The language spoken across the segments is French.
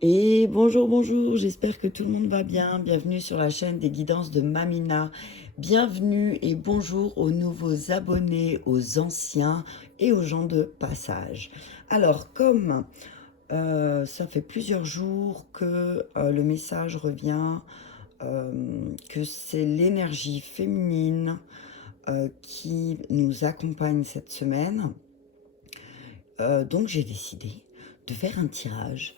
Et bonjour, bonjour, j'espère que tout le monde va bien. Bienvenue sur la chaîne des guidances de Mamina. Bienvenue et bonjour aux nouveaux abonnés, aux anciens et aux gens de passage. Alors, comme ça fait plusieurs jours que le message revient, que c'est l'énergie féminine qui nous accompagne cette semaine, donc j'ai décidé de faire un tirage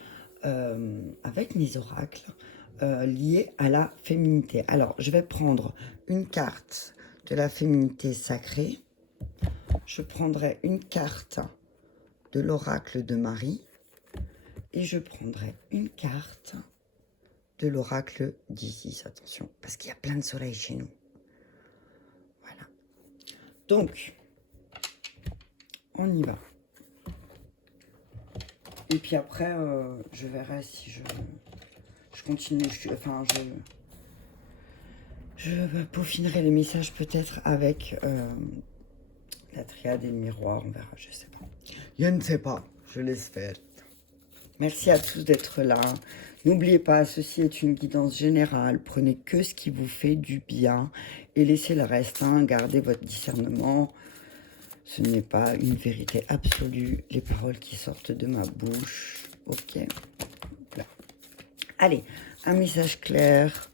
avec mes oracles liés à la féminité. Alors, je vais prendre une carte de la féminité sacrée. Je prendrai une carte de l'oracle de Marie. Et je prendrai une carte de l'oracle d'Isis. Attention, parce qu'il y a plein de soleil chez nous. Voilà. Donc, on y va. Et puis après, je verrai si je continue. Je peaufinerai les messages peut-être avec la triade et le miroir. On verra, je sais pas. Je ne sais pas, je laisse faire. Merci à tous d'être là. N'oubliez pas, ceci est une guidance générale. Prenez que ce qui vous fait du bien et laissez le reste. Gardez votre discernement. Ce n'est pas une vérité absolue. Les paroles qui sortent de ma bouche. Ok. Là. Allez, un message clair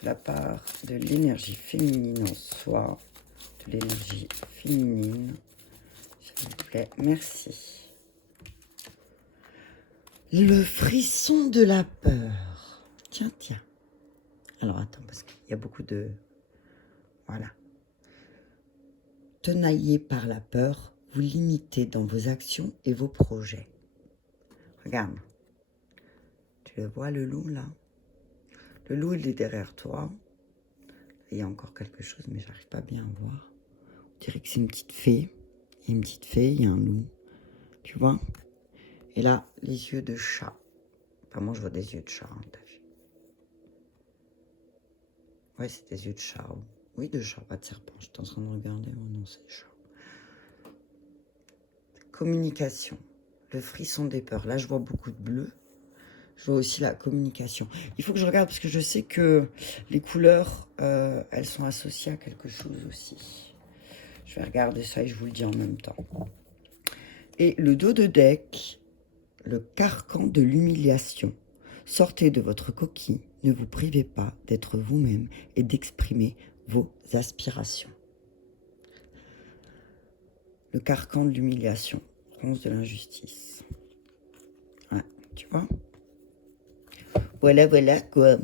de la part de l'énergie féminine en soi. De l'énergie féminine. S'il vous plaît, merci. Le frisson de la peur. Tiens, tiens. Alors, attends, parce qu'il y a beaucoup de... Voilà. Tenaillé par la peur, vous limitez dans vos actions et vos projets. Regarde. Tu le vois, le loup, là? Le loup, il est derrière toi. Il y a encore quelque chose, mais j'arrive pas bien à voir. On dirait que c'est une petite fée. Il y a une petite fée, il y a un loup. Tu vois? Et là, les yeux de chat. Enfin, moi, je vois des yeux de chat, t'as vu? Ouais, c'est des yeux de chat. Oui, de chat, pas de serpent. J'étais en train de regarder. Oh non, c'est chat. Communication. Le frisson des peurs. Là, je vois beaucoup de bleu. Je vois aussi la communication. Il faut que je regarde parce que je sais que les couleurs, elles sont associées à quelque chose aussi. Je vais regarder ça et je vous le dis en même temps. Et le dos de deck, le carcan de l'humiliation. Sortez de votre coquille. Ne vous privez pas d'être vous-même et d'exprimer vos aspirations. Le carcan de l'humiliation. Ronce de l'injustice. Ouais, tu vois? Voilà, voilà, quoi.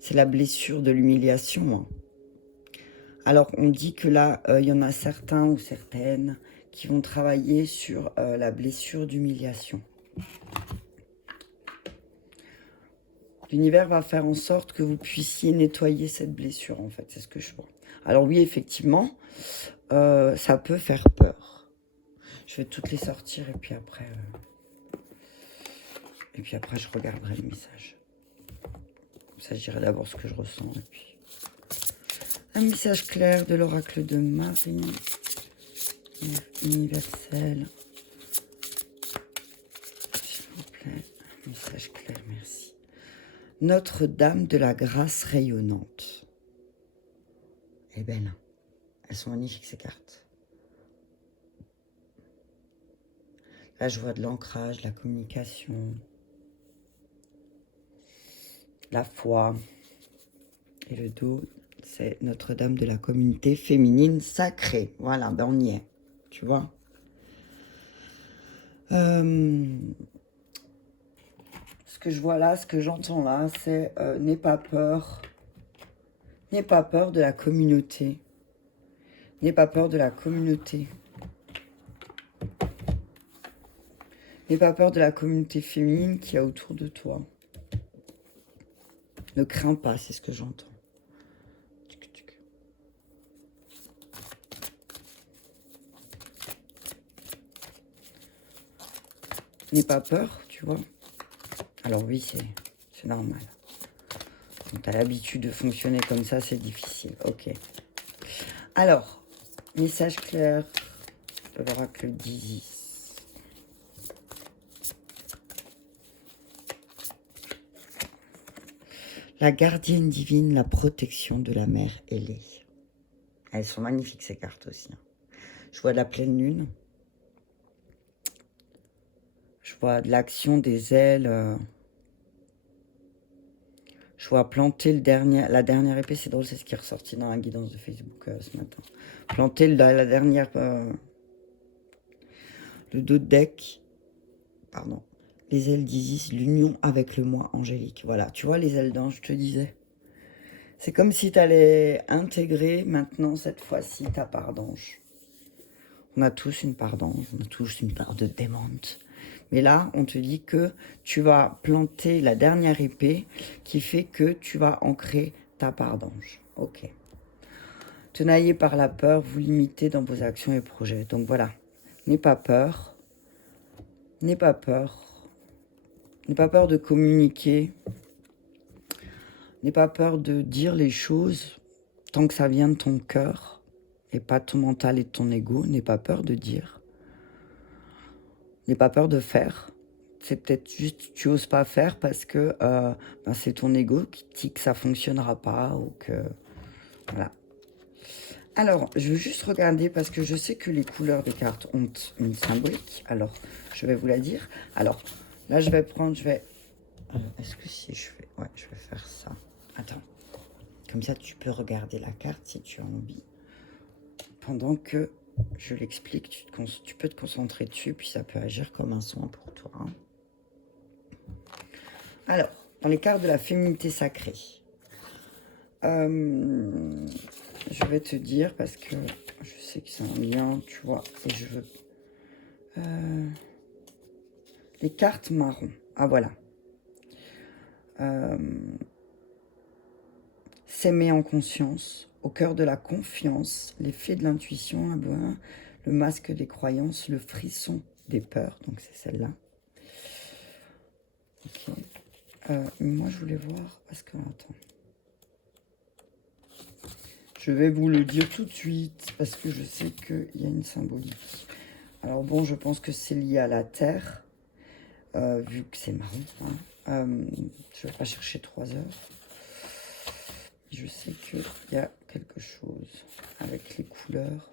C'est la blessure de l'humiliation. Alors, on dit que là, il y en a certains ou certaines qui vont travailler sur la blessure d'humiliation. L'univers va faire en sorte que vous puissiez nettoyer cette blessure, en fait. C'est ce que je vois. Alors oui, effectivement, ça peut faire peur. Je vais toutes les sortir et puis après... je regarderai le message. Comme ça, je dirai d'abord ce que je ressens. Et puis... Un message clair de l'oracle de Marie. Universel. S'il vous plaît. Un message clair, merci. Notre-Dame de la grâce rayonnante. Elle est belle. Elles sont magnifiques, ces cartes. Là, je vois de l'ancrage, la communication, la foi. Et le dos, c'est Notre-Dame de la communauté féminine sacrée. Voilà, ben on y est. Tu vois. Ce que je vois là, ce que j'entends là, c'est n'aie pas peur. N'aie pas peur de la communauté. N'aie pas peur de la communauté. N'aie pas peur de la communauté féminine qu'il y a autour de toi. Ne crains pas, c'est ce que j'entends. N'aie pas peur, tu vois. Alors oui, c'est normal. Quand tu as l'habitude de fonctionner comme ça, c'est difficile. Ok. Alors, message clair de l'oracle d'Isis. la gardienne divine, la protection de la mère ailée. Elles sont magnifiques ces cartes aussi. Je vois de la pleine lune. Je vois de l'action des ailes. Je vois planter la dernière épée. C'est drôle, c'est ce qui est ressorti dans la guidance de Facebook ce matin. Planter la dernière... le dos de deck. Pardon. Les ailes d'Isis, l'union avec le moi angélique. Voilà, tu vois les ailes d'ange, je te disais. C'est comme si tu allais intégrer maintenant, cette fois-ci, ta part d'ange. On a tous une part d'ange, on a tous une part de démente. Mais là, on te dit que tu vas planter la dernière épée qui fait que tu vas ancrer ta part d'ange. Ok. Tenaillé par la peur, vous limitez dans vos actions et projets. Donc voilà, n'aie pas peur. N'aie pas peur. N'aie pas peur de communiquer. N'aie pas peur de dire les choses tant que ça vient de ton cœur et pas de ton mental et de ton ego. N'aie pas peur de dire. N'aie pas peur de faire. C'est peut-être juste tu oses pas faire parce que c'est ton ego qui dit que ça fonctionnera pas ou que... Voilà. Alors, je veux juste regarder parce que je sais que les couleurs des cartes ont une symbolique. Alors, je vais vous la dire. Alors, là, je vais prendre... est-ce que si je fais... Ouais, je vais faire ça. Attends. Comme ça, tu peux regarder la carte si tu as envie. Pendant que je l'explique, tu peux te concentrer dessus, puis ça peut agir comme un soin pour toi. Hein. Alors, dans les cartes de la féminité sacrée, je vais te dire, parce que je sais que c'est un lien, tu vois, et je veux... les cartes marron. Ah, voilà. S'aimer en conscience, au cœur de la confiance, l'effet de l'intuition, le masque des croyances, le frisson des peurs, donc c'est celle-là. Ok. Moi, je voulais voir, parce que, attends. Je vais vous le dire tout de suite, parce que je sais qu'il y a une symbolique. Alors bon, je pense que c'est lié à la terre, vu que c'est marron. Hein. Je ne vais pas chercher 3 heures. Je sais qu'il y a quelque chose avec les couleurs.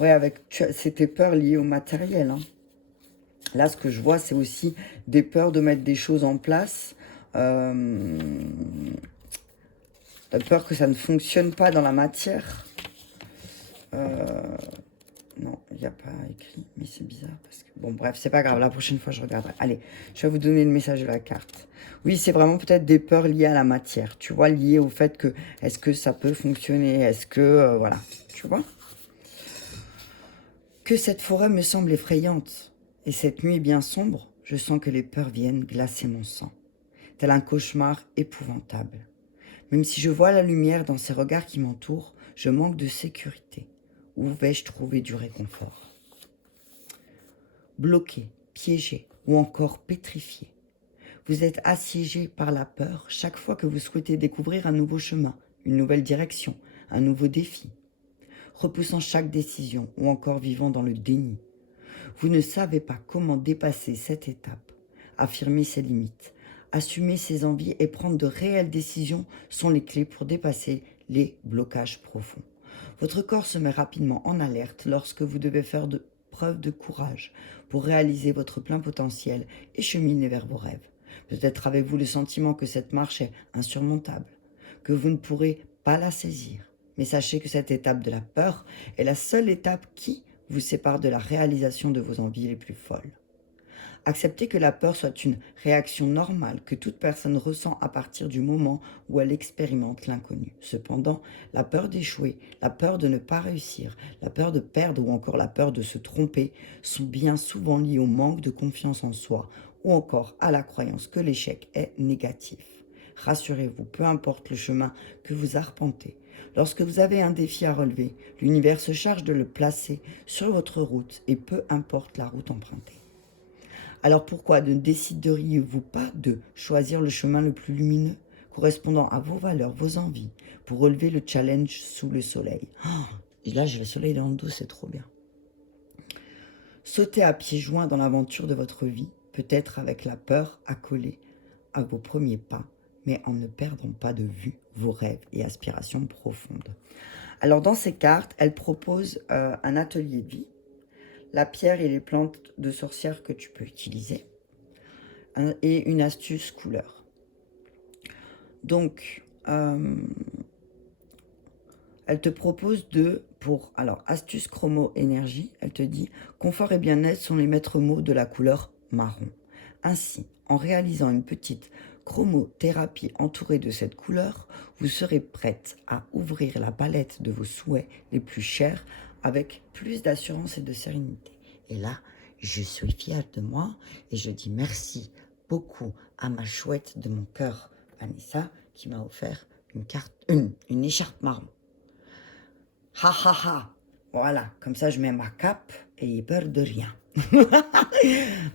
Ouais, c'était peurs liées au matériel. Hein. Là, ce que je vois, c'est aussi des peurs de mettre des choses en place. T'as peur que ça ne fonctionne pas dans la matière. Non, il n'y a pas écrit, mais c'est bizarre. Parce que... Bon, bref, c'est pas grave. La prochaine fois, je regarderai. Allez, je vais vous donner le message de la carte. Oui, c'est vraiment peut-être des peurs liées à la matière. Tu vois, liées au fait que, est-ce que ça peut fonctionner? Est-ce que, voilà, tu vois? Que cette forêt me semble effrayante. Et cette nuit bien sombre, je sens que les peurs viennent glacer mon sang. Tel un cauchemar épouvantable. Même si je vois la lumière dans ces regards qui m'entourent, je manque de sécurité. Où vais-je trouver du réconfort? Bloqué, piégé ou encore pétrifié. Vous êtes assiégé par la peur chaque fois que vous souhaitez découvrir un nouveau chemin, une nouvelle direction, un nouveau défi. Repoussant chaque décision ou encore vivant dans le déni. Vous ne savez pas comment dépasser cette étape, affirmer ses limites, assumer ses envies et prendre de réelles décisions sont les clés pour dépasser les blocages profonds. Votre corps se met rapidement en alerte lorsque vous devez faire preuve de courage pour réaliser votre plein potentiel et cheminer vers vos rêves. Peut-être avez-vous le sentiment que cette marche est insurmontable, que vous ne pourrez pas la saisir. Mais sachez que cette étape de la peur est la seule étape qui vous sépare de la réalisation de vos envies les plus folles. Acceptez que la peur soit une réaction normale que toute personne ressent à partir du moment où elle expérimente l'inconnu. Cependant, la peur d'échouer, la peur de ne pas réussir, la peur de perdre ou encore la peur de se tromper sont bien souvent liées au manque de confiance en soi ou encore à la croyance que l'échec est négatif. Rassurez-vous, peu importe le chemin que vous arpentez, lorsque vous avez un défi à relever, l'univers se charge de le placer sur votre route et peu importe la route empruntée. Alors pourquoi ne décideriez-vous pas de choisir le chemin le plus lumineux, correspondant à vos valeurs, vos envies, pour relever le challenge sous le soleil? Et là, j'ai le soleil dans le dos, c'est trop bien. Sautez à pieds joints dans l'aventure de votre vie, peut-être avec la peur accolée à vos premiers pas, mais en ne perdant pas de vue vos rêves et aspirations profondes. Alors dans ces cartes, elle propose un atelier de vie, la pierre et les plantes de sorcière que tu peux utiliser, et une astuce couleur. Donc, elle te propose alors, astuce chromo énergie, elle te dit, confort et bien-être sont les maîtres mots de la couleur marron. Ainsi, en réalisant une petite chromothérapie entourée de cette couleur, vous serez prête à ouvrir la palette de vos souhaits les plus chers avec plus d'assurance et de sérénité. Et là, je suis fière de moi et je dis merci beaucoup à ma chouette de mon cœur, Vanessa, qui m'a offert une écharpe marron. Ha ha ha. Voilà, comme ça je mets ma cape et il peur de rien.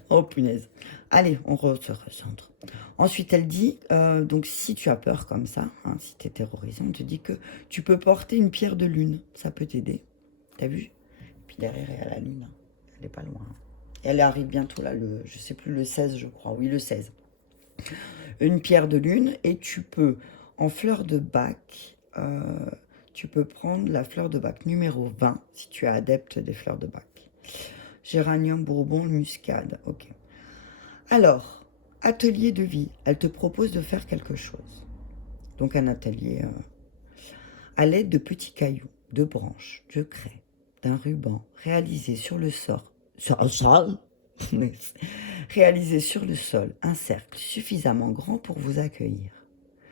Oh punaise. Allez, on se recentre. Ensuite, elle dit, donc si tu as peur comme ça, hein, si tu es terrorisé, on te dit que tu peux porter une pierre de lune. Ça peut t'aider. T'as vu? Puis derrière, il y a la lune. Hein. Elle n'est pas loin. Hein. Et elle arrive bientôt là, je sais plus, le 16, je crois. Oui, le 16. Une pierre de lune et tu peux, en fleur de bac, tu peux prendre la fleur de bac numéro 20 si tu es adepte des fleurs de bac. Géranium, bourbon, muscade. Ok. Alors, atelier de vie. Elle te propose de faire quelque chose. Donc un atelier à l'aide de petits cailloux, de branches, de craie, d'un ruban réalisé sur le sol. Réalisé sur le sol un cercle suffisamment grand pour vous accueillir.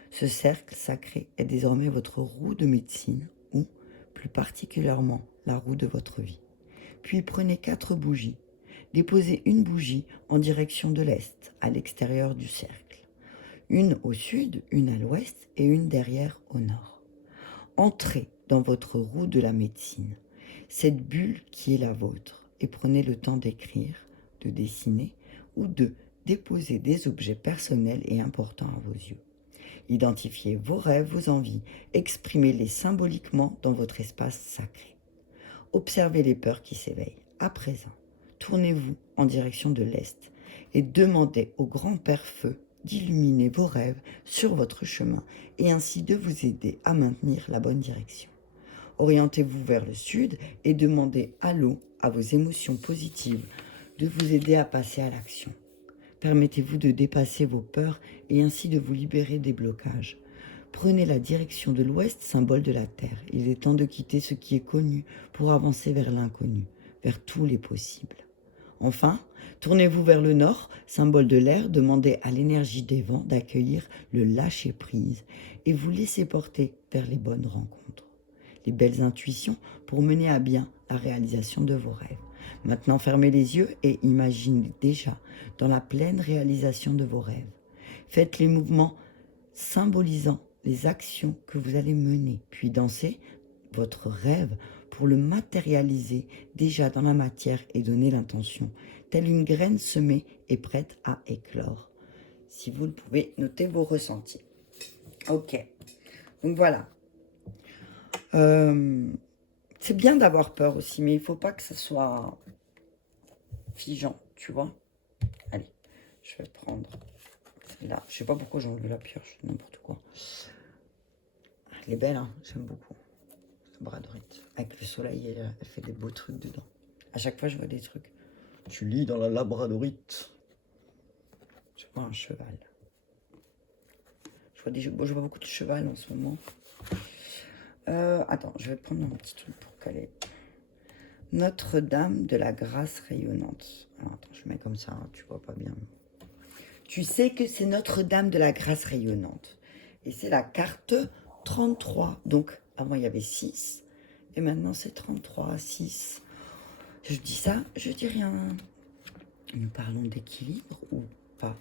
Ce cercle sacré est désormais votre roue de médecine ou, plus particulièrement, la roue de votre vie. Puis prenez 4 bougies. Déposez une bougie en direction de l'est, à l'extérieur du cercle. Une au sud, une à l'ouest et une derrière au nord. Entrez dans votre roue de la médecine, cette bulle qui est la vôtre, et prenez le temps d'écrire, de dessiner ou de déposer des objets personnels et importants à vos yeux. Identifiez vos rêves, vos envies, exprimez-les symboliquement dans votre espace sacré. Observez les peurs qui s'éveillent. À présent, tournez-vous en direction de l'Est et demandez au grand Père Feu d'illuminer vos rêves sur votre chemin et ainsi de vous aider à maintenir la bonne direction. Orientez-vous vers le sud et demandez à l'eau, à vos émotions positives, de vous aider à passer à l'action. Permettez-vous de dépasser vos peurs et ainsi de vous libérer des blocages. Prenez la direction de l'ouest, symbole de la terre. Il est temps de quitter ce qui est connu pour avancer vers l'inconnu, vers tous les possibles. Enfin, tournez-vous vers le nord, symbole de l'air. Demandez à l'énergie des vents d'accueillir le lâcher-prise et vous laisser porter vers les bonnes rencontres. Les belles intuitions pour mener à bien la réalisation de vos rêves. Maintenant, fermez les yeux et imaginez déjà dans la pleine réalisation de vos rêves. Faites les mouvements symbolisant les actions que vous allez mener, puis dansez votre rêve pour le matérialiser déjà dans la matière et donner l'intention, telle une graine semée et prête à éclore. Si vous le pouvez, notez vos ressentis. Ok, donc voilà. C'est bien d'avoir peur aussi, mais il ne faut pas que ça soit figeant, tu vois. Allez, je vais prendre celle-là. Je sais pas pourquoi j'ai enlevé la pioche, n'importe quoi. Elle est belle, hein, j'aime beaucoup. Labradorite. Avec le soleil, elle fait des beaux trucs dedans. À chaque fois, je vois des trucs. Tu lis dans la labradorite. Je vois un cheval. Je vois beaucoup de cheval en ce moment. Attends, je vais prendre un petit truc pour caler. Notre-Dame de la Grâce rayonnante. Alors, attends, je mets comme ça, hein, tu vois pas bien. Tu sais que c'est Notre-Dame de la Grâce rayonnante. Et c'est la carte 33. Donc, avant, il y avait 6. Et maintenant, c'est 33, 6. Je dis ça, je dis rien. Nous parlons d'équilibre ou pas?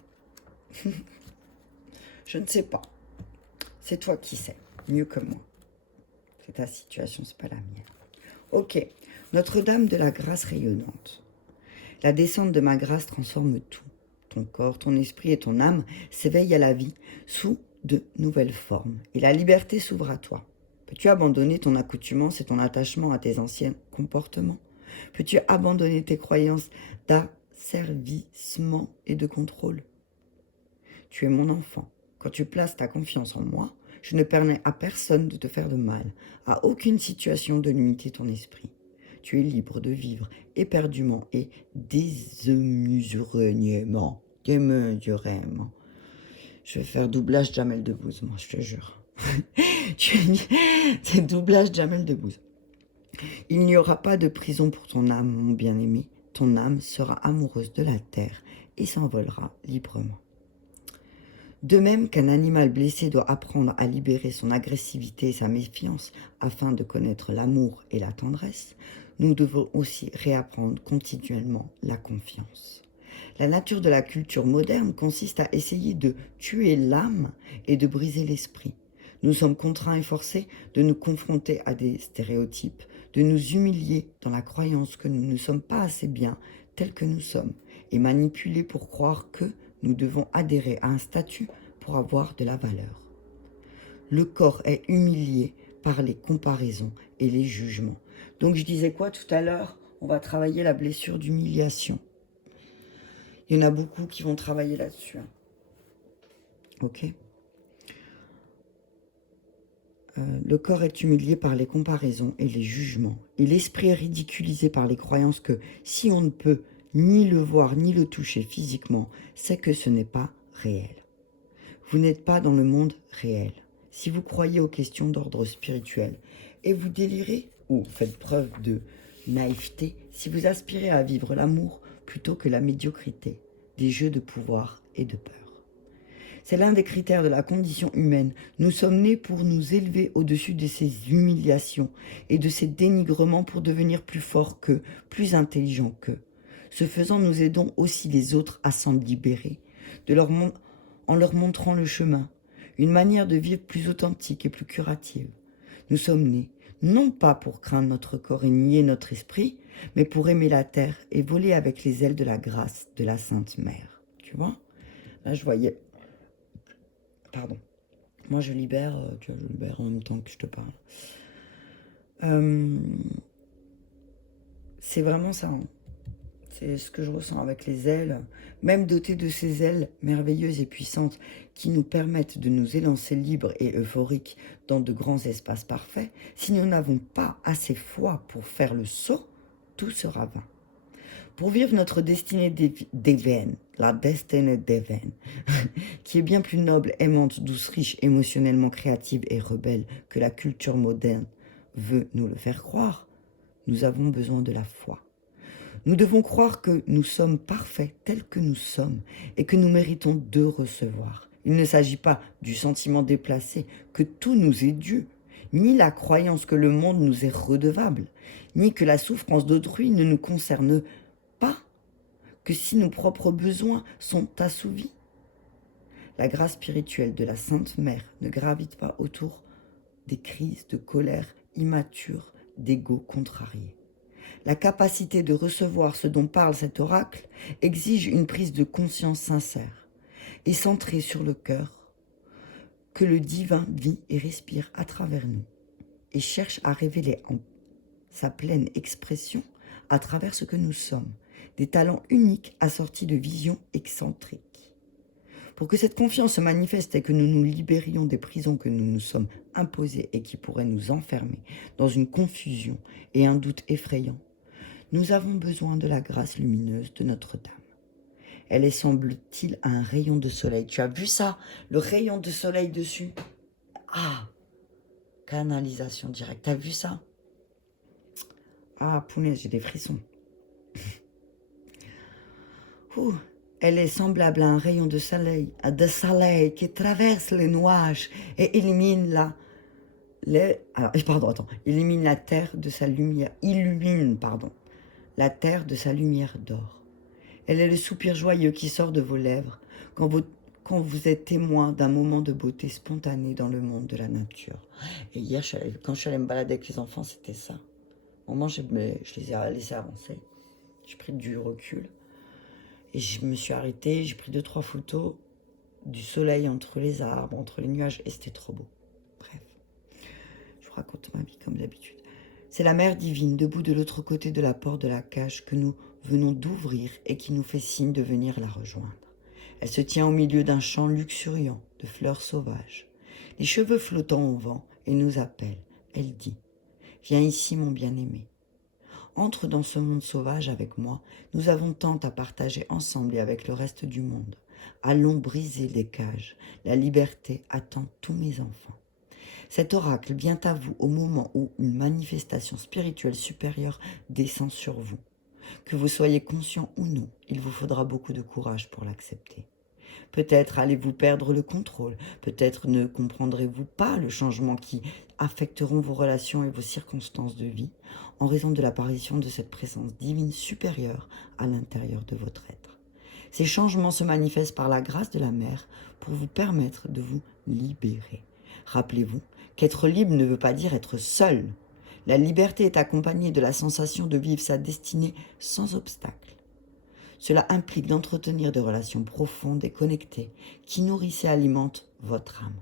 Je ne sais pas. C'est toi qui sais, mieux que moi. C'est ta situation, c'est pas la mienne. Ok, Notre-Dame de la Grâce rayonnante. La descente de ma grâce transforme tout. Ton corps, ton esprit et ton âme s'éveillent à la vie sous de nouvelles formes. Et la liberté s'ouvre à toi. Peux-tu abandonner ton accoutumance et ton attachement à tes anciens comportements? Peux-tu abandonner tes croyances d'asservissement et de contrôle? Tu es mon enfant. Quand tu places ta confiance en moi, je ne permets à personne de te faire de mal, à aucune situation de limiter ton esprit. Tu es libre de vivre éperdument et démesurément. Démesurément. Je vais faire doublage Jamel Debbouze, moi, je te jure. C'est doublage Jamel Debbouze. Il n'y aura pas de prison pour ton âme, mon bien-aimé. Ton âme sera amoureuse de la terre et s'envolera librement. De même qu'un animal blessé doit apprendre à libérer son agressivité et sa méfiance afin de connaître l'amour et la tendresse, nous devons aussi réapprendre continuellement la confiance. La nature de la culture moderne consiste à essayer de tuer l'âme et de briser l'esprit. Nous sommes contraints et forcés de nous confronter à des stéréotypes, de nous humilier dans la croyance que nous ne sommes pas assez bien tels que nous sommes, et manipulés pour croire que nous devons adhérer à un statut pour avoir de la valeur. Le corps est humilié par les comparaisons et les jugements. Donc je disais quoi tout à l'heure? On va travailler la blessure d'humiliation. Il y en a beaucoup qui vont travailler là-dessus. Ok. Le corps est humilié par les comparaisons et les jugements. Et l'esprit est ridiculisé par les croyances que si on ne peut ni le voir ni le toucher physiquement, c'est que ce n'est pas réel. Vous n'êtes pas dans le monde réel. Si vous croyez aux questions d'ordre spirituel et vous délirez ou faites preuve de naïveté, si vous aspirez à vivre l'amour plutôt que la médiocrité, des jeux de pouvoir et de peur. C'est l'un des critères de la condition humaine. Nous sommes nés pour nous élever au-dessus de ces humiliations et de ces dénigrements pour devenir plus forts qu'eux, plus intelligents qu'eux. Ce faisant, nous aidons aussi les autres à s'en libérer, en leur montrant le chemin, une manière de vivre plus authentique et plus curative. Nous sommes nés, non pas pour craindre notre corps et nier notre esprit, mais pour aimer la terre et voler avec les ailes de la grâce de la Sainte Mère. Tu vois? Là, je voyais... Pardon. Moi, je libère, tu vois, je libère en même temps que je te parle. C'est vraiment ça. Hein. C'est ce que je ressens avec les ailes. Même dotés de ces ailes merveilleuses et puissantes qui nous permettent de nous élancer libres et euphoriques dans de grands espaces parfaits, si nous n'avons pas assez foi pour faire le saut, tout sera vain. Pour vivre notre destinée d'éveil, la destinée d'éveil, qui est bien plus noble, aimante, douce, riche, émotionnellement créative et rebelle que la culture moderne veut nous le faire croire, nous avons besoin de la foi. Nous devons croire que nous sommes parfaits tels que nous sommes et que nous méritons de recevoir. Il ne s'agit pas du sentiment déplacé que tout nous est dû, ni la croyance que le monde nous est redevable, ni que la souffrance d'autrui ne nous concerne pas, que si nos propres besoins sont assouvis. La grâce spirituelle de la Sainte Mère ne gravite pas autour des crises de colère immatures d'ego contrariés. La capacité de recevoir ce dont parle cet oracle exige une prise de conscience sincère et centrée sur le cœur, que le divin vit et respire à travers nous et cherche à révéler en sa pleine expression à travers ce que nous sommes, des talents uniques assortis de visions excentriques. Pour que cette confiance se manifeste et que nous nous libérions des prisons que nous nous sommes imposées et qui pourraient nous enfermer dans une confusion et un doute effrayant, nous avons besoin de la grâce lumineuse de Notre-Dame. Elle est, semble-t-il, un rayon de soleil. Tu as vu ça? Le rayon de soleil dessus? Ah! Canalisation directe. T'as vu ça? Ah, punaise, j'ai des frissons. Ouh. Elle est semblable à un rayon de soleil qui traverse les nuages et élimine élimine la terre de sa lumière, la terre de sa lumière d'or. Elle est le soupir joyeux qui sort de vos lèvres quand vous êtes témoin d'un moment de beauté spontanée dans le monde de la nature. Et hier, quand je suis allée me balader avec les enfants, c'était ça. Au moment, je les ai laissés avancer. J'ai pris du recul. Et je me suis arrêtée, j'ai pris 2-3 photos du soleil entre les arbres, entre les nuages, et c'était trop beau. Bref, je vous raconte ma vie comme d'habitude. C'est la mère divine, debout de l'autre côté de la porte de la cage que nous venons d'ouvrir et qui nous fait signe de venir la rejoindre. Elle se tient au milieu d'un champ luxuriant, de fleurs sauvages, les cheveux flottant au vent, et nous appelle. Elle dit, « Viens ici, mon bien-aimé. Entre dans ce monde sauvage avec moi, nous avons tant à partager ensemble et avec le reste du monde. Allons briser les cages, la liberté attend tous mes enfants. » Cet oracle vient à vous au moment où une manifestation spirituelle supérieure descend sur vous. Que vous soyez conscient ou non, il vous faudra beaucoup de courage pour l'accepter. Peut-être allez-vous perdre le contrôle, peut-être ne comprendrez-vous pas le changement qui affecteront vos relations et vos circonstances de vie en raison de l'apparition de cette présence divine supérieure à l'intérieur de votre être. Ces changements se manifestent par la grâce de la mère pour vous permettre de vous libérer. Rappelez-vous qu'être libre ne veut pas dire être seul. La liberté est accompagnée de la sensation de vivre sa destinée sans obstacle. Cela implique d'entretenir des relations profondes et connectées qui nourrissent et alimentent votre âme.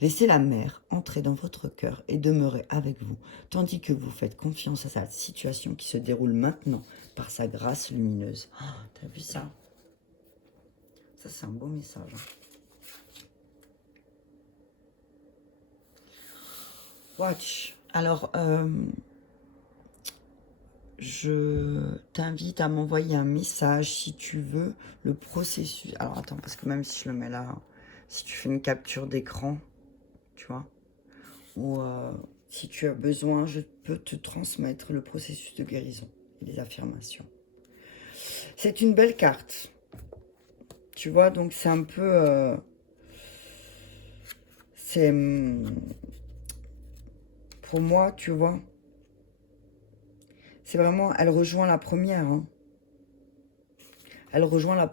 Laissez la mère entrer dans votre cœur et demeurer avec vous, tandis que vous faites confiance à cette situation qui se déroule maintenant par sa grâce lumineuse. Oh, t'as vu ça? Ça, c'est un beau message. Watch. Alors, je t'invite à m'envoyer un message si tu veux le processus. Alors, attends, parce que même si je le mets là, si tu fais une capture d'écran, tu vois, ou si tu as besoin, je peux te transmettre le processus de guérison et les affirmations. C'est une belle carte. Tu vois, donc c'est un peu... c'est... Pour moi, tu vois, c'est vraiment... Elle rejoint la première. Hein. Elle rejoint la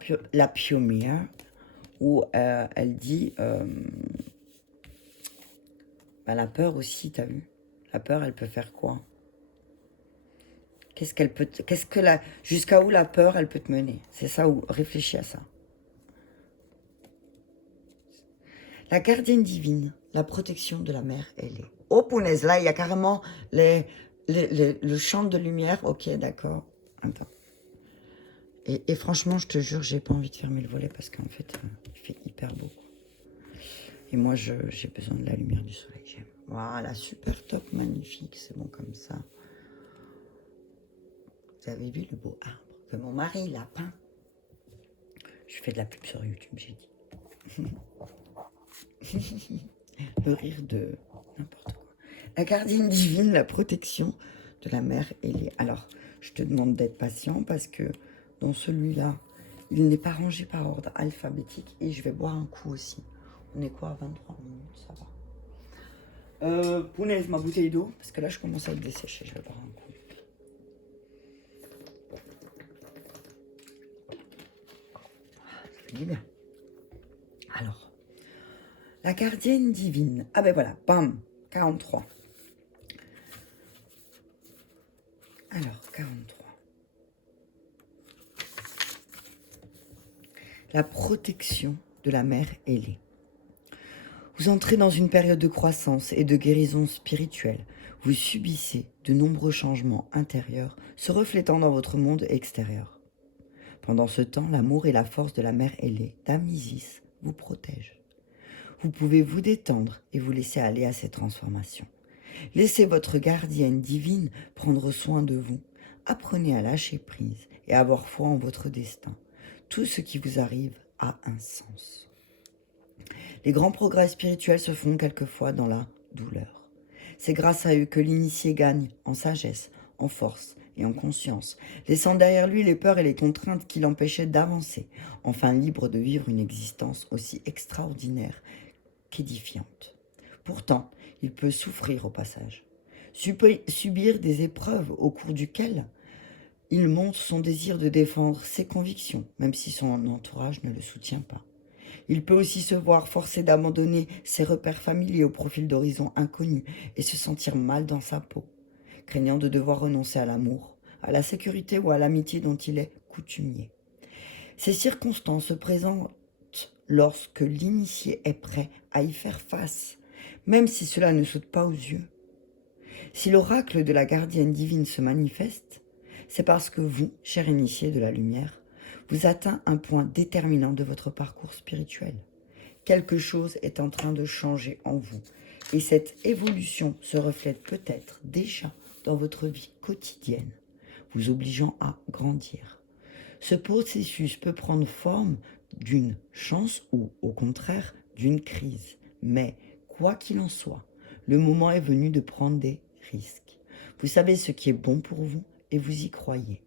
première où elle dit... bah, la peur aussi, t'as vu? La peur, elle peut faire quoi? Qu'est-ce qu'elle peut... Jusqu'à où la peur, elle peut te mener? C'est ça, où réfléchis à ça. La gardienne divine, la protection de la mère, elle est. Oh punaise, là, il y a carrément le champ de lumière. Ok, d'accord. Attends. Et franchement, je te jure, j'ai pas envie de fermer le volet parce qu'en fait, il fait hyper beau. Et moi, j'ai besoin de la lumière du soleil. J'aime. Voilà, super top, magnifique. C'est bon comme ça. Vous avez vu le beau arbre que mon mari l'a peint? Je fais de la pub sur YouTube, j'ai dit. Le rire de n'importe quoi. La gardienne divine, la protection de la mère ailée. Alors, je te demande d'être patient parce que dans celui-là, il n'est pas rangé par ordre alphabétique et je vais boire un coup aussi. On est quoi à 23 minutes, ça va. Punaise, ma bouteille d'eau, parce que là, je commence à être desséché. Je vais boire un coup. Ça fait bien. Alors, la gardienne divine. Ah ben voilà, bam, 43. Alors, 43. La protection de la mère ailée. Vous entrez dans une période de croissance et de guérison spirituelle. Vous subissez de nombreux changements intérieurs se reflétant dans votre monde extérieur. Pendant ce temps, l'amour et la force de la mère ailée, Dame Isis, vous protègent. Vous pouvez vous détendre et vous laisser aller à ces transformations. Laissez votre gardienne divine prendre soin de vous. Apprenez à lâcher prise et à avoir foi en votre destin. Tout ce qui vous arrive a un sens. Les grands progrès spirituels se font quelquefois dans la douleur. C'est grâce à eux que l'initié gagne en sagesse, en force et en conscience, laissant derrière lui les peurs et les contraintes qui l'empêchaient d'avancer, enfin libre de vivre une existence aussi extraordinaire qu'édifiante. Pourtant, il peut souffrir au passage, subir des épreuves au cours duquel il montre son désir de défendre ses convictions, même si son entourage ne le soutient pas. Il peut aussi se voir forcé d'abandonner ses repères familiers au profil d'horizons inconnus et se sentir mal dans sa peau, craignant de devoir renoncer à l'amour, à la sécurité ou à l'amitié dont il est coutumier. Ces circonstances se présentent lorsque l'initié est prêt à y faire face, même si cela ne saute pas aux yeux. Si l'oracle de la gardienne divine se manifeste, c'est parce que vous, cher initié de la lumière, vous atteint un point déterminant de votre parcours spirituel. quelque chose est en train de changer en vous. Et cette évolution se reflète peut-être déjà dans votre vie quotidienne, vous obligeant à grandir. Ce processus peut prendre forme d'une chance ou, au contraire, d'une crise. Mais, quoi qu'il en soit, le moment est venu de prendre des risques. Vous savez ce qui est bon pour vous et vous y croyez.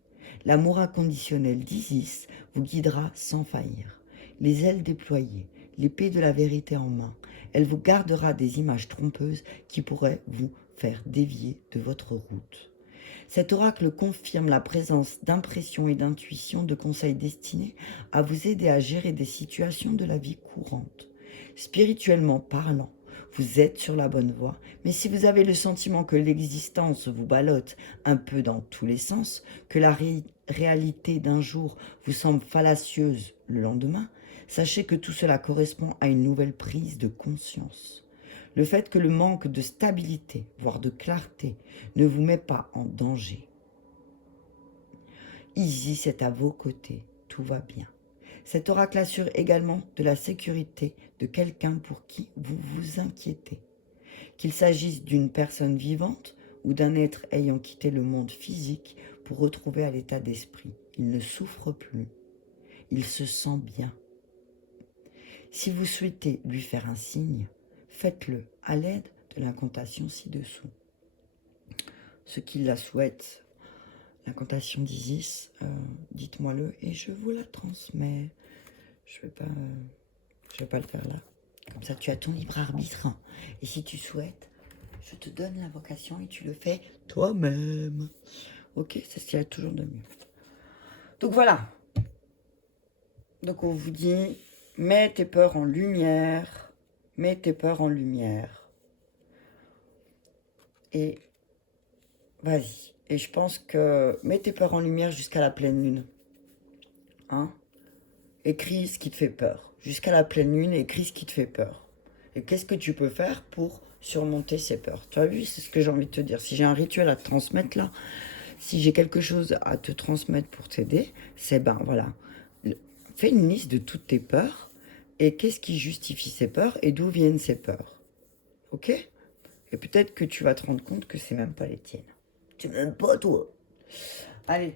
L'amour inconditionnel d'Isis vous guidera sans faillir. Les ailes déployées, l'épée de la vérité en main, elle vous gardera des images trompeuses qui pourraient vous faire dévier de votre route. Cet oracle confirme la présence d'impressions et d'intuitions, de conseils destinés à vous aider à gérer des situations de la vie courante. Spirituellement parlant, vous êtes sur la bonne voie, mais si vous avez le sentiment que l'existence vous ballotte un peu dans tous les sens, que la réalité d'un jour vous semble fallacieuse le lendemain, sachez que tout cela correspond à une nouvelle prise de conscience. Le fait que le manque de stabilité, voire de clarté, ne vous met pas en danger. Isis est à vos côtés, tout va bien. Cet oracle assure également de la sécurité de quelqu'un pour qui vous vous inquiétez. Qu'il s'agisse d'une personne vivante ou d'un être ayant quitté le monde physique pour retrouver à l'état d'esprit. Il ne souffre plus. Il se sent bien. Si vous souhaitez lui faire un signe, faites-le à l'aide de l'incantation ci-dessous. Ceux qui la souhaitent, l'incantation d'Isis, dites-moi-le et je vous la transmets. Je vais pas le faire là. Comme ça, tu as ton libre arbitre. Et si tu souhaites, je te donne l'invocation et tu le fais toi-même. Ok, c'est ce qu'il y a toujours de mieux. Donc voilà. Donc on vous dit, mets tes peurs en lumière. Mets tes peurs en lumière. Et vas-y. Et je pense que mets tes peurs en lumière jusqu'à la pleine lune. Hein? Écris ce qui te fait peur. Jusqu'à la pleine lune, écris ce qui te fait peur. Et qu'est-ce que tu peux faire pour surmonter ces peurs? Tu as vu, c'est ce que j'ai envie de te dire. Si j'ai un rituel à te transmettre là, si j'ai quelque chose à te transmettre pour t'aider, c'est voilà. Fais une liste de toutes tes peurs et qu'est-ce qui justifie ces peurs et d'où viennent ces peurs. Ok? Et peut-être que tu vas te rendre compte que c'est même pas les tiennes. Tu m'aimes pas, toi. Allez.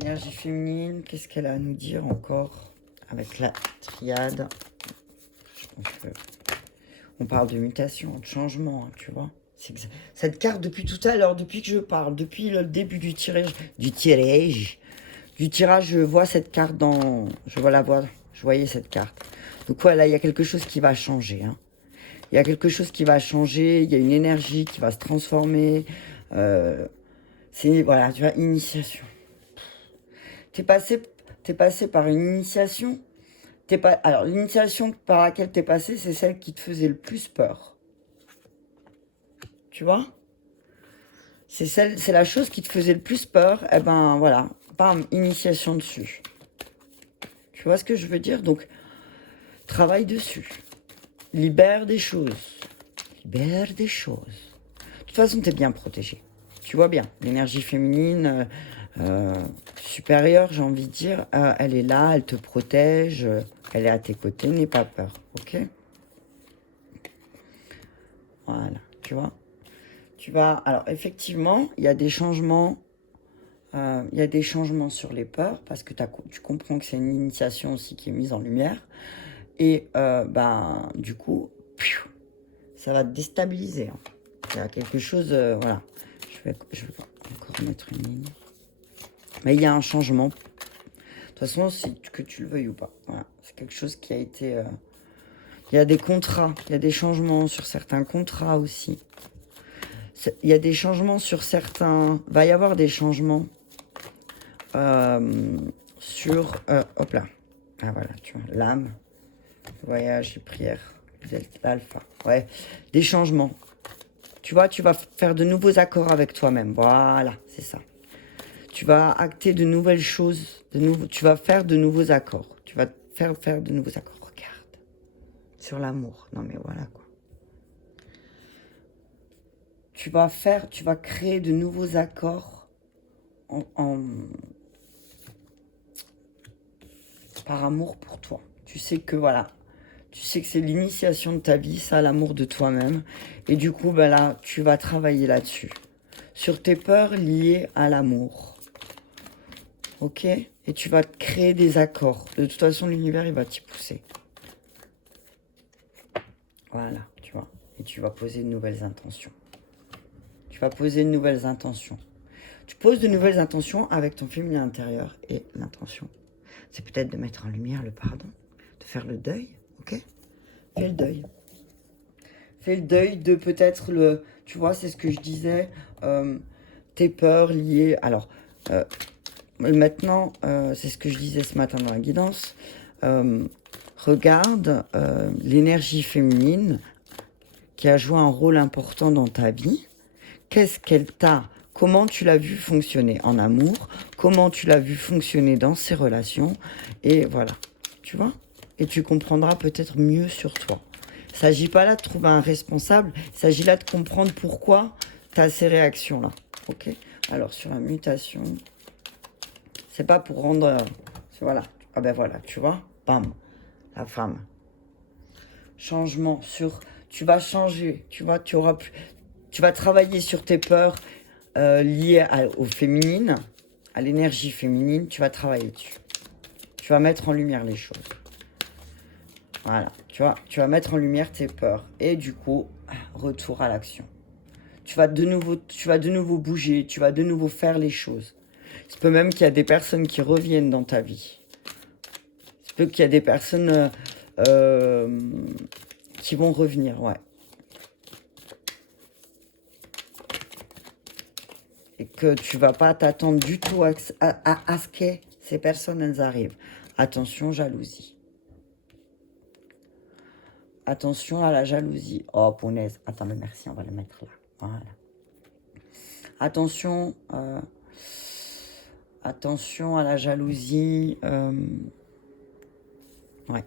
Énergie féminine, qu'est-ce qu'elle a à nous dire encore avec la triade? Je pense que on parle de mutation, de changement, hein, tu vois. Cette carte, depuis tout à l'heure, depuis que je parle, depuis le début du tirage, je vois cette carte je voyais cette carte. Donc voilà, il y a quelque chose qui va changer, hein. Il y a quelque chose qui va changer, il y a une énergie qui va se transformer. Voilà, tu vois, initiation. T'es passé par une initiation. Alors, l'initiation par laquelle t'es passé, c'est celle qui te faisait le plus peur. Tu vois? C'est la chose qui te faisait le plus peur. Eh ben, voilà. Bam, initiation dessus. Tu vois ce que je veux dire? Donc, travaille dessus. Libère des choses. Libère des choses. De toute façon, t'es bien protégé. Tu vois bien. L'énergie féminine supérieure, j'ai envie de dire, elle est là, elle te protège, elle est à tes côtés, n'aie pas peur. Ok? Voilà, tu vois? Alors, effectivement, il y a des changements. Il y a des changements sur les peurs parce que tu comprends que c'est une initiation aussi qui est mise en lumière. Et du coup, ça va te déstabiliser. Hein. Il y a quelque chose, voilà. Je vais encore mettre une ligne. Mais il y a un changement. De toute façon, que tu le veuilles ou pas. Voilà. C'est quelque chose qui a été... Il y a des contrats, il y a des changements sur certains contrats aussi. Il y a des changements sur certains... Va y avoir des changements sur... hop là. Ah voilà, tu vois, l'âme, voyage et prière, l'alpha. Ouais, des changements. Tu vois, tu vas faire de nouveaux accords avec toi-même. Voilà, c'est ça. Tu vas acter de nouvelles choses. Tu vas faire de nouveaux accords. Tu vas faire de nouveaux accords. Regarde. Sur l'amour. Non mais voilà quoi. Tu vas créer de nouveaux accords par amour pour toi. Tu sais que voilà, tu sais que c'est l'initiation de ta vie, ça, l'amour de toi-même. Et du coup, ben là, tu vas travailler là-dessus. Sur tes peurs liées à l'amour. Ok? Et tu vas créer des accords. De toute façon, l'univers, il va t'y pousser. Voilà, tu vois. Et tu vas poser de nouvelles intentions. Tu vas poser de nouvelles intentions. Tu poses de nouvelles intentions avec ton féminin intérieur. Et l'intention, c'est peut-être de mettre en lumière le pardon, de faire le deuil, ok? Fais le deuil. Fais le deuil de peut-être le... Tu vois, c'est ce que je disais, tes peurs liées... Alors, maintenant, c'est ce que je disais ce matin dans la guidance. Regarde l'énergie féminine qui a joué un rôle important dans ta vie. Qu'est-ce qu'elle t'a... Comment tu l'as vu fonctionner en amour? Comment tu l'as vu fonctionner dans ses relations? Et voilà, tu vois? Et tu comprendras peut-être mieux sur toi. Il ne s'agit pas là de trouver un responsable. Il s'agit là de comprendre pourquoi tu as ces réactions-là. Ok? Alors, sur la mutation, c'est pas pour rendre... voilà. Ah ben voilà, tu vois? Bam. La femme. Changement sur... Tu vas changer. Tu vois, tu auras plus... Tu vas travailler sur tes peurs liées au féminine, à l'énergie féminine. Tu vas travailler dessus. Tu vas mettre en lumière les choses. Voilà, tu vois, tu vas mettre en lumière tes peurs. Et du coup, retour à l'action. Tu vas de nouveau bouger, tu vas de nouveau faire les choses. Il se peut même qu'il y a des personnes qui reviennent dans ta vie. Il se peut qu'il y a des personnes qui vont revenir, ouais. Et que tu vas pas t'attendre du tout à ce que ces personnes, elles arrivent. Attention, jalousie. Attention à la jalousie. Oh, punaise. Attends, mais merci, on va le mettre là. Voilà. Attention, attention à la jalousie. Ouais.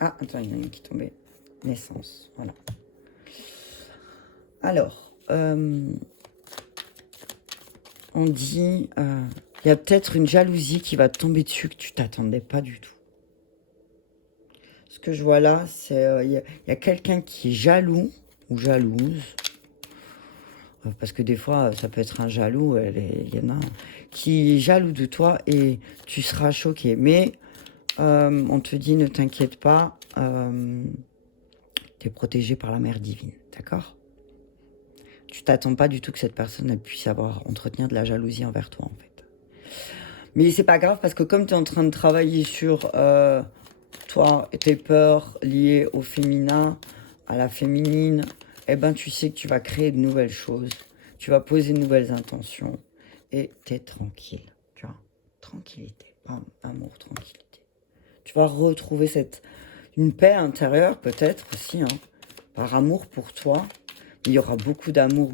Ah, attends, il y en a une qui tombait. Naissance, voilà. Alors, on dit, il y a peut-être une jalousie qui va te tomber dessus que tu t'attendais pas du tout. Ce que je vois là, c'est il y a quelqu'un qui est jaloux ou jalouse. Parce que des fois, ça peut être un jaloux, il y en a un qui est jaloux de toi et tu seras choqué. Mais on te dit, ne t'inquiète pas, tu es protégé par la mère divine, d'accord? Tu t'attends pas du tout que cette personne elle puisse entretenir de la jalousie envers toi, en fait. Mais c'est pas grave parce que comme tu es en train de travailler sur toi et tes peurs liées au féminin, à la féminine, eh ben tu sais que tu vas créer de nouvelles choses, tu vas poser de nouvelles intentions et t'es tranquille, tu vois, tranquillité, amour, tranquillité. Tu vas retrouver une paix intérieure peut-être aussi, hein, par amour pour toi. Il y aura beaucoup d'amour,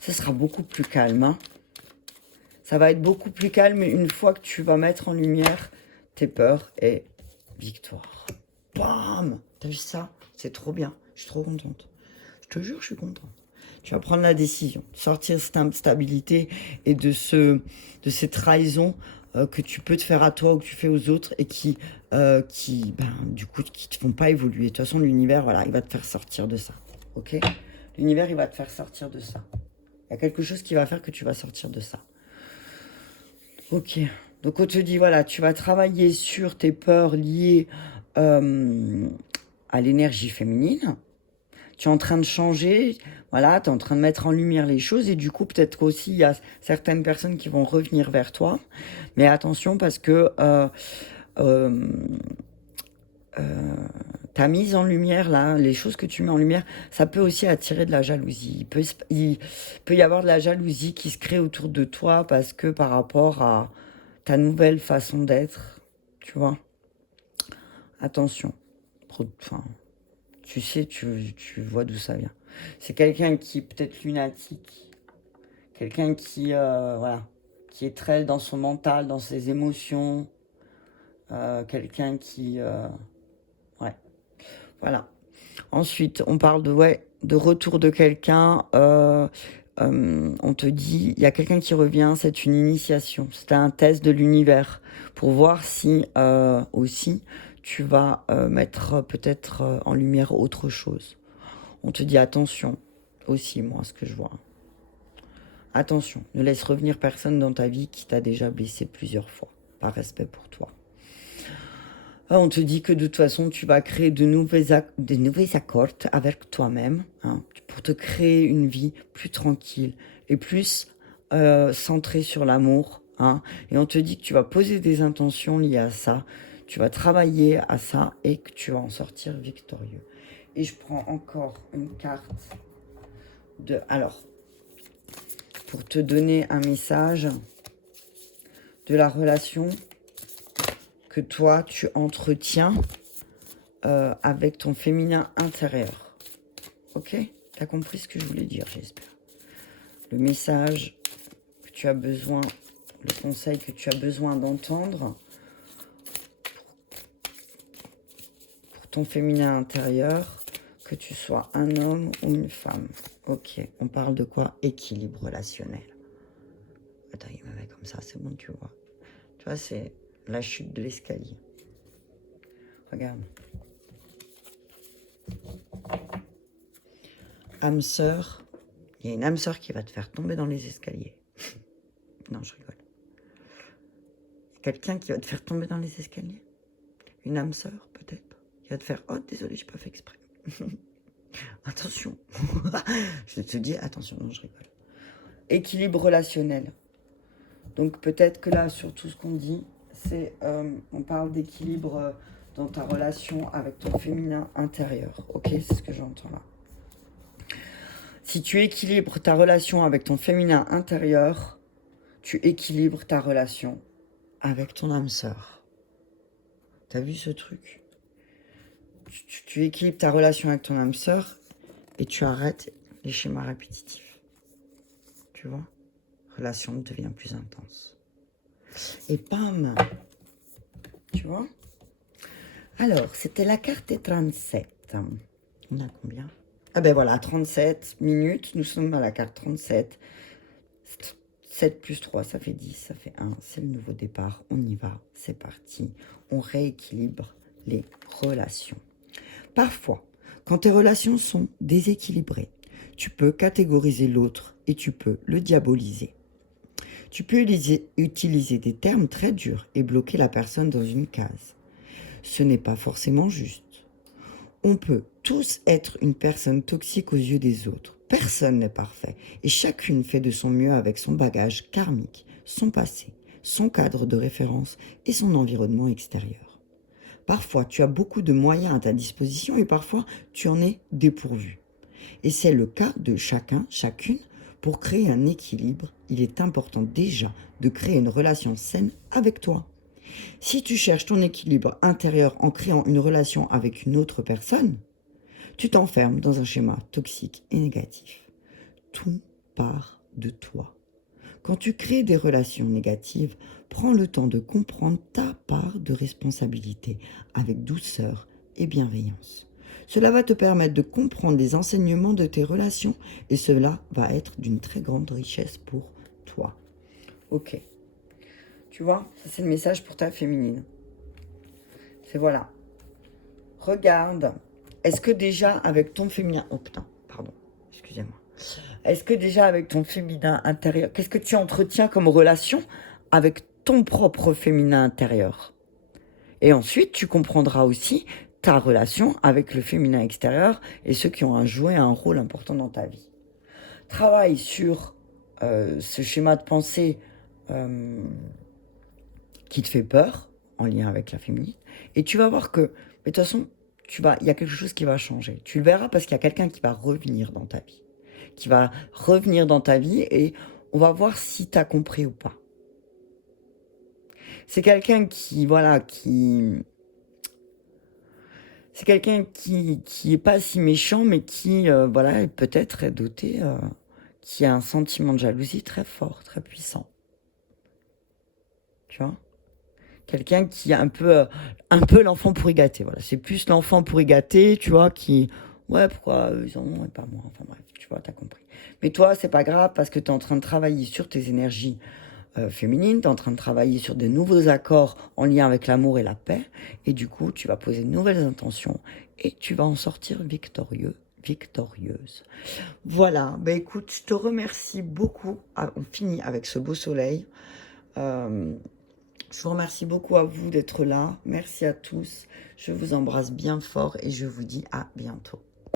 ça sera beaucoup plus calme, hein. Ça va être beaucoup plus calme une fois que tu vas mettre en lumière tes peurs et victoire. Bam! T'as vu ça? C'est trop bien. Je suis trop contente. Je te jure, je suis contente. Tu vas prendre la décision de sortir cette instabilité et de ces trahisons que tu peux te faire à toi ou que tu fais aux autres et du coup, qui te font pas évoluer. De toute façon, l'univers, voilà, il va te faire sortir de ça. Ok? L'univers, il va te faire sortir de ça. Il y a quelque chose qui va faire que tu vas sortir de ça. Ok. Donc, on te dit, voilà, tu vas travailler sur tes peurs liées à l'énergie féminine. Tu es en train de changer, voilà, tu es en train de mettre en lumière les choses. Et du coup, peut-être qu'aussi, il y a certaines personnes qui vont revenir vers toi. Mais attention, parce que ta mise en lumière, là, les choses que tu mets en lumière, ça peut aussi attirer de la jalousie. Il peut y avoir de la jalousie qui se crée autour de toi parce que par rapport à ta nouvelle façon d'être, tu vois. Attention. Enfin, tu sais, tu vois d'où ça vient. C'est quelqu'un qui est peut-être lunatique. Quelqu'un qui, voilà, qui est très dans son mental, dans ses émotions. Quelqu'un qui... ouais. Voilà. Ensuite, on parle de retour de quelqu'un. On te dit, il y a quelqu'un qui revient, c'est une initiation. C'est un test de l'univers pour voir si aussi tu vas mettre peut-être en lumière autre chose. On te dit attention aussi, moi, ce que je vois. Attention, ne laisse revenir personne dans ta vie qui t'a déjà blessé plusieurs fois, par respect pour toi. On te dit que de toute façon, tu vas créer de nouvelles accords avec toi-même, hein, pour te créer une vie plus tranquille et plus centrée sur l'amour. Hein, et on te dit que tu vas poser des intentions liées à ça, tu vas travailler à ça et que tu vas en sortir victorieux. Et je prends encore une carte de... Alors, pour te donner un message de la relation que toi, tu entretiens avec ton féminin intérieur. Ok? T'as compris ce que je voulais dire, j'espère. Le message que tu as besoin, le conseil que tu as besoin d'entendre pour ton féminin intérieur, que tu sois un homme ou une femme. Ok, on parle de quoi? Équilibre relationnel. Attends, il me met comme ça, c'est bon, tu vois. Tu vois, c'est la chute de l'escalier. Regarde. Âme sœur. Il y a une âme sœur qui va te faire tomber dans les escaliers. Non, je rigole. Quelqu'un qui va te faire tomber dans les escaliers. Une âme sœur, peut-être. Qui va te faire, oh, désolé, j'ai pas fait exprès. Attention. Je te dis, attention, non, je rigole. Équilibre relationnel. Donc peut-être que là, sur tout ce qu'on dit, c'est, on parle d'équilibre dans ta relation avec ton féminin intérieur. Ok, c'est ce que j'entends là. Si tu équilibres ta relation avec ton féminin intérieur, tu équilibres ta relation avec ton âme sœur. T'as vu ce truc? Tu équilibres ta relation avec ton âme sœur et tu arrêtes les schémas répétitifs. Tu vois? Relation devient plus intense. Et bam! Tu vois? Alors, c'était la carte des 37. On a combien? Ah ben voilà, 37 minutes. Nous sommes à la carte 37. 7 plus 3, ça fait 10, ça fait 1. C'est le nouveau départ. On y va. C'est parti. On rééquilibre les relations. Parfois, quand tes relations sont déséquilibrées, tu peux catégoriser l'autre et tu peux le diaboliser. Tu peux utiliser des termes très durs et bloquer la personne dans une case. Ce n'est pas forcément juste. On peut tous être une personne toxique aux yeux des autres. Personne n'est parfait et chacune fait de son mieux avec son bagage karmique, son passé, son cadre de référence et son environnement extérieur. Parfois, tu as beaucoup de moyens à ta disposition et parfois, tu en es dépourvu. Et c'est le cas de chacun, chacune. Pour créer un équilibre, il est important déjà de créer une relation saine avec toi. Si tu cherches ton équilibre intérieur en créant une relation avec une autre personne, tu t'enfermes dans un schéma toxique et négatif. Tout part de toi. Quand tu crées des relations négatives, prends le temps de comprendre ta part de responsabilité avec douceur et bienveillance. Cela va te permettre de comprendre les enseignements de tes relations et cela va être d'une très grande richesse pour toi. Ok. Tu vois, ça c'est le message pour ta féminine. C'est voilà. Regarde. Est-ce que déjà avec ton féminin... Oh putain, pardon. Excusez-moi. Est-ce que déjà avec ton féminin intérieur... Qu'est-ce que tu entretiens comme relation avec ton propre féminin intérieur? Et ensuite, tu comprendras aussi ta relation avec le féminin extérieur et ceux qui ont joué un rôle important dans ta vie. Travaille sur ce schéma de pensée qui te fait peur, en lien avec la féminine, et tu vas voir que, mais de toute façon, il y a quelque chose qui va changer. Tu le verras parce qu'il y a quelqu'un qui va revenir dans ta vie. Qui va revenir dans ta vie et on va voir si tu as compris ou pas. C'est quelqu'un qui, voilà, c'est quelqu'un qui est pas si méchant, mais qui, voilà, peut-être est doté, qui a un sentiment de jalousie très fort, très puissant. Tu vois? Quelqu'un qui est un peu l'enfant pourri gâté, voilà. C'est plus l'enfant pourri gâté, tu vois, qui, ouais, pourquoi ils en ont et pas moi, enfin bref, tu vois, t'as compris. Mais toi, c'est pas grave parce que t'es en train de travailler sur tes énergies féminine, tu es en train de travailler sur de nouveaux accords en lien avec l'amour et la paix, et du coup, tu vas poser de nouvelles intentions, et tu vas en sortir victorieux, victorieuse. Voilà, bah écoute, je te remercie beaucoup. Ah, on finit avec ce beau soleil. Je vous remercie beaucoup à vous d'être là. Merci à tous. Je vous embrasse bien fort et je vous dis à bientôt.